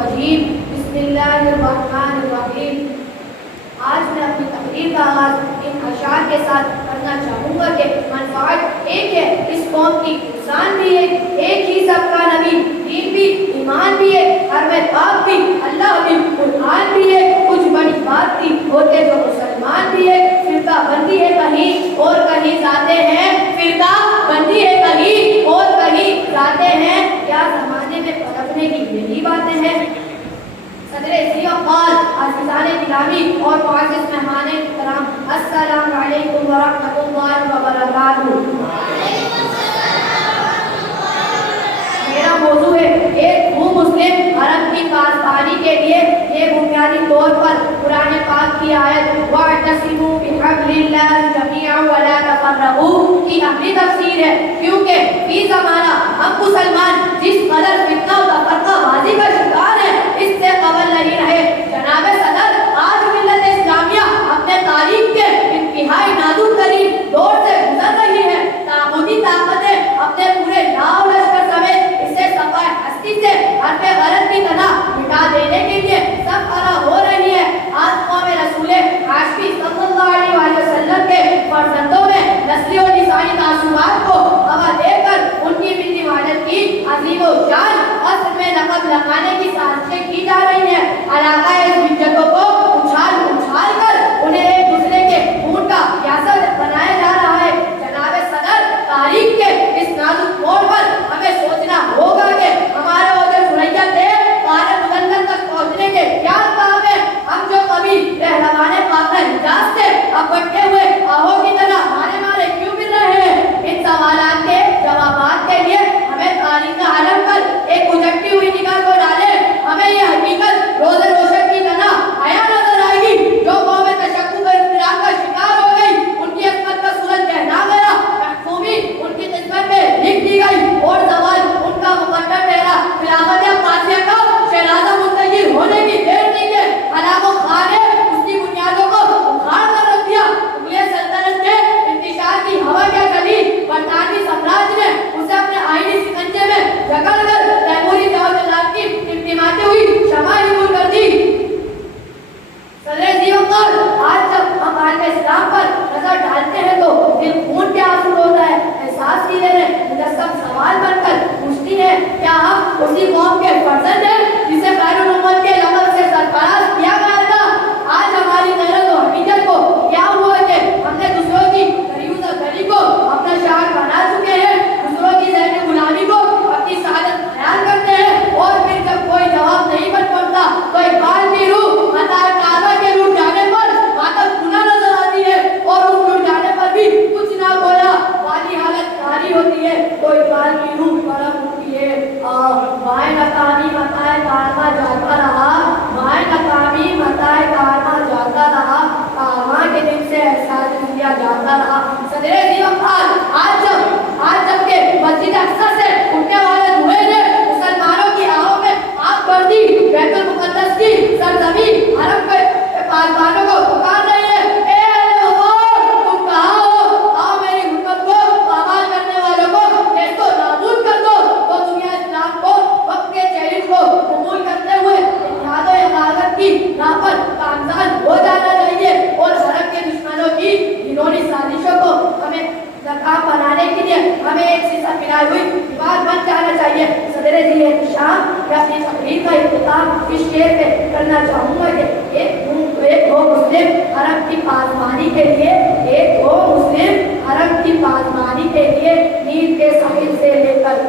الرجیم بسم اللہ الرحمن الرحیم۔ آج میں اپنی تقریر کا آغاز ان اشعار کے ساتھ کرنا چاہوں گا کہ منفعت ایک ہے، اس قوم کی انسان بھی ایک ہی سب کا نبی، دین بھی ایمان بھی ہے، حرم پاک بھی اللہ بھی قرآن بھی ہے، کچھ بڑی بات تھی ہوتے جو مسلمان بھی ہے، فرقہ بندی ہے کہیں اور کہیں جاتے ہیں، فرقہ بندی ہے کہیں اور کہیں جاتے ہیں، کیا زمانے میں پرکھنے کی یہی باتیں ہیں؟ صدر ذی اقوال، عزیزان گرامی اور معزز مہمان کرام، السلام علیکم ورحمۃ اللہ وبرکاتہ۔ میرا موضوع ہے ایک مسلم حرم کی پاسبانی کے لیے۔ یہ بنیادی طور پر قرآن پاک کی آیت وَاعْتَصِمُوا بِحَبْلِ اللَّهِ جَمِيعًا وَلَا تَفَرَّقُوا کی عملی تفسیر ہے، کیونکہ فی زمانہ ہم مسلمان جس قدر فتنہ و تفرقہ بازی کا شکار ہے، اس سے قبل نہیں رہے۔ جناب صدر، آج ملت اسلامیہ اپنے تاریخ کے انتہائی نازک ترین دور سے گزر رہی ہے۔ طاغوتی طاقتیں اپنے پورے لاؤ لشکر سمیت اسے صفحہ ہستی سے حرف غلط کی طرح مٹا دینے کے لیے سب فرا ہو رہی ہے۔ آج قوم رسول ہاشمی صلی اللہ علیہ وسلم کے فرزندوں میں نسلی اور لسانی تعصبات کو ہوا دے کر ان کی ملی وحدت کی عظیم و جان اصل میں لقب لگانے کی سازشیں کی جا رہی ہیں۔ علاقہ حجتوں کو اچھال کر انہیں ایک دوسرے کے خون کا پیاسا بنایا جا رہا ہے۔ جناب صدر، تاریخ کے اس نازک موڑ پر ہمیں سوچنا ہوگا کہ ہمارے عہدے سریا سے پار مدلل تک پہنچنے کے کیا کام ہے۔ ہم جو کبھی پہلوان فاخر حجاز سے اب بٹکے ہوئے آہوں کی طرح مارے کیوں مل رہے ہیں؟ ان سوالات کے جوابات کے لیے ہمیں تاریخ عالم پر ایک اجڑتی ہوئی نگاہ کو ڈالے۔ ہمیں یہ حقیقت روز روشن کی طرح عیاں نظر آئے گی، جو قوم تشکک و افتراق کا شکار ہو گئی، ان کی عصمت کا سورج بہنا گیا، محکومی ان کی قسمت میں لکھ دی گئی اور زوال ان کا مقدر ٹھہرا۔ خلافت قاسیہ کا شہزادہ منتشر ہونے کی دیر نہیں ہے، ہلاک و خار نے اس کی بنیادوں کو اکھاڑ کر رکھ دیا۔ مغلیہ سلطنت کے انتشار کی ہوا کیا چلی، برطانوی سامراج نے اسے اپنے آئینی سکنجے میں جکڑ کر تیموری جوہر کی ٹمٹماتی ہوئی شمع نگول کر دی۔ صدر ذی اقوال، آج جب ہم عالم اسلام پر نظر ڈالتے ہیں تو دل خون کے آنسو ہوتا ہے۔ احساس کی لہریں مجسم سوال بن کر پوچھتی ہیں، کیا ہم اسی قوم کے فرزند ہیں جسے خیر الامت کے لقب سے سرفراز کیا گیا تھا؟ آج ہماری غیرت و حمیت کو کیا ہوا کہ ہم نے دوسروں کی غریب و غریب کو اپنا شعار بنا چکے ہیں، دوسروں کی ذہنی غلامی کو اپنی سعادت خیال کرتے ہیں، اور پھر جب کوئی جواب نہیں بن پڑتا تو اقبال کی روح عطائے کعبہ کے روح جانے پر ماتم گناہ نظر آتی ہے، اور اس روح جانے پر بھی کچھ نہ بولا والی حالت جاری ہوتی ہے تو اقبال کی روح برم ہوتی ہے۔ بائیں ناکامی متائے کارما جاتا رہا، بائیں ناکامی متائے کارما جاتا رہا، کارما کے دن سے احساس کیا جاتا رہا۔ صدر ذی اقوال، آج جب کہ مسجد اقصی سے اٹھنے والے دھوئے نے مسلمانوں کی آہوں میں آگ بھر دی، بیت المقدس کی سرزمین حرم کے پاسبانوں کو پکار رہی ہے، اے اہل وفا، تم کہاں ہو؟ آؤ میری حکمت کو پامال کرنے والوں کو نیست و نابود کر دو۔ تو دنیا اسلام کو وقت کے چیلنج کو قبول کرتے ہوئے اتحاد و حمایت کی راہ پر گامزن ہو جانا چاہیے، اور حرم کے دشمنوں کی گھنوانی سازشوں کو ہمیں ناکام بنانے کے لیے ہمیں ایک سیسا پھیلائی ہوئی دیوار بن جانا چاہیے۔ صدر ذی احتشام، میں اپنی تقریر کا اختتام اس شعر پہ کرنا چاہوں گا کہ ایک ہو مسلم حرم کی پاسبانی کے لیے، ایک ہو مسلم حرم کی پاسبانی کے لیے، نیند کے ساحل سے لے کر